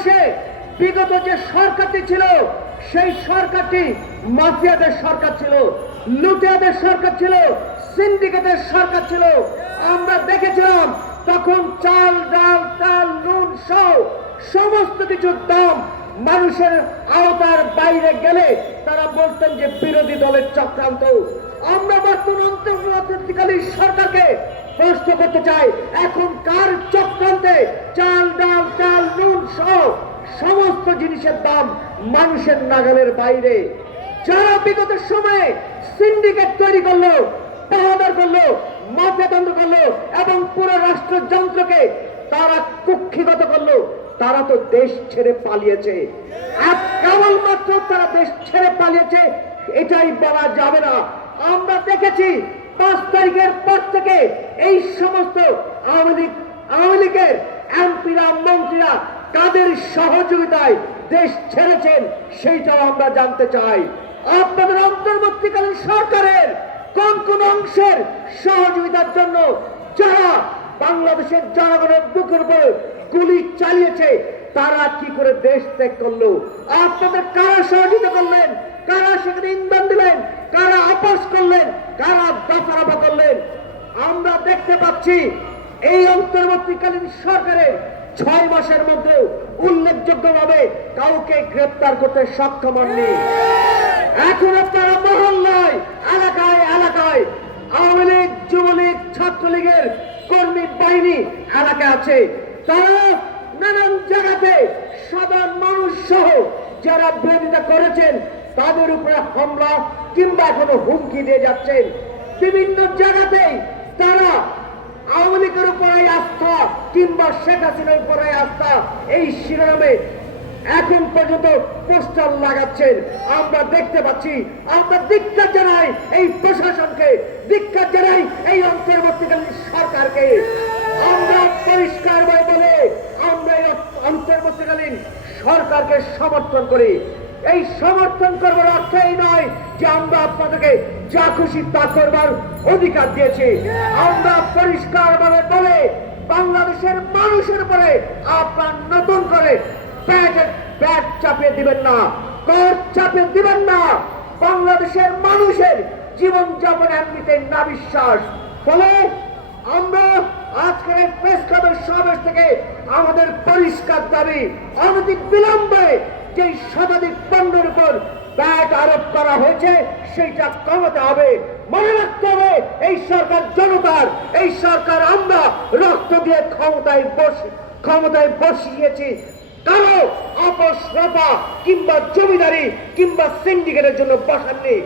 বাংলাদেশে বিগত যে সরকারটি ছিল, সেই সরকারটি মাফিয়াদের সরকার ছিল, লুটিয়াদের সরকার ছিল, সিন্ডিকেটের সরকার ছিল। আমরা দেখেছিলাম, তখন চাল, ডাল, তাল, নুন সহ সমস্ত কিছুর দাম মানুষের আওতার বাইরে গেলে তারা বলতেন যে বিরোধী দলের চক্রান্ত। আমরা বর্তমান সরকারকে প্রশ্ন করতে চাই, এখন কার চক্রান্তে চাল সমস্ত জিনিসের দাম মানুষের নাগালের বাইরে। যারা বিগত সময়ে সিন্ডিকেট তৈরি করল পাহাদার করল মাফিয়াতন্ত্র করল এবং পুরো রাষ্ট্রযন্ত্রকে তারা কুক্ষিগত করল, তারা তো দেশ ছেড়ে পালিয়েছে। আর কেবলমাত্র তারা দেশ ছেড়ে পালিয়েছে, এটাই বলা যাবে না। আমরা দেখেছি, পাঁচ তারিখের পর থেকে এই সমস্ত আওয়ামী লীগ আওয়ামী লীগের এমপিরা, মন্ত্রীরা কাদের সহযোগিতায় দেশ ছেড়েছেন, সেইটাও আমরা জানতে চাই। আপনাদের অন্তর্বর্তীকালীন সরকারের কোন কোন অংশের সহযোগিতার জন্য যারা বাংলাদেশের জনগণের বুকের উপর গুলি চালিয়েছে, তারা কি করে দেশ ত্যাগ করল? আপনাদের কারা সহযোগিতা করলেন? কারা সেখানে ইন্ধন দিলেন? কারা আপোষ করলেন? কারা দফারফা করলেন? আমরা দেখতে পাচ্ছি এই অন্তর্বর্তীকালীন সরকারের ছয় মাসের মধ্যে উল্লেখযোগ্যভাবে কাউকে গ্রেপ্তার করতে সক্ষম হননি। এখন আপনারা মহল্লায় এলাকায় এলাকায় আওয়ামী লীগ, যুবলীগ, ছাত্রলীগের কর্মী বাহিনী এলাকায় আছে। তারা নানান জায়গাতে সাধারণ মানুষ সহ যারা বিরোধিতা করেছেন, তাদের উপরে হামলা কিংবা এখনও হুমকি দিয়ে যাচ্ছেন। বিভিন্ন জায়গাতেই তারা আস্থা কিংবা শেখ হাসিনার উপরে আস্থা, এই শিরোনামে এখন পর্যন্ত পোস্টার লাগাচ্ছেন। আমরা দেখতে পাচ্ছি, আমরা ধিক্কার জানাই এই প্রশাসনকে ধিক্কার জানাই এই অন্তর্বর্তীকালীন সরকারকে। আমরা পরিষ্কার বলে আমরা এই অন্তর্বর্তীকালীন সরকারকে সমর্থন করি। এই সমর্থন করবার অর্থ এই নয় যে আমরা আপনাদেরকে যা খুশি তা করবার অধিকার দিয়েছি। আমরা পরিষ্কার ভাবে বাংলাদেশের মানুষের উপরে আপনার নতুন করে ব্যাট চাপিয়ে দিবেন না। কর চাপিয়ে দিবেন না। বাংলাদেশের মানুষের জীবন যাপন এমনিতে না বিশ্বাস ফলে আমরা আজকের প্রেস ক্লাবের সমাবেশ থেকে আমাদের পরিষ্কার দাবি অনধিক বিলম্বে যে শতাধিক পণ্যের উপর ব্যাট আরোপ করা হয়েছে, সেইটা কমাতে হবে। মনে রাখতে হবে, এই সরকার জনতার, এই সরকার আমরা রক্ত দিয়ে ক্ষমতায় বসে, ক্ষমতায় বসিয়েছি। কারও আপস কিংবা জমিদারি কিংবা সিন্ডিকেটের জন্য বসাননি।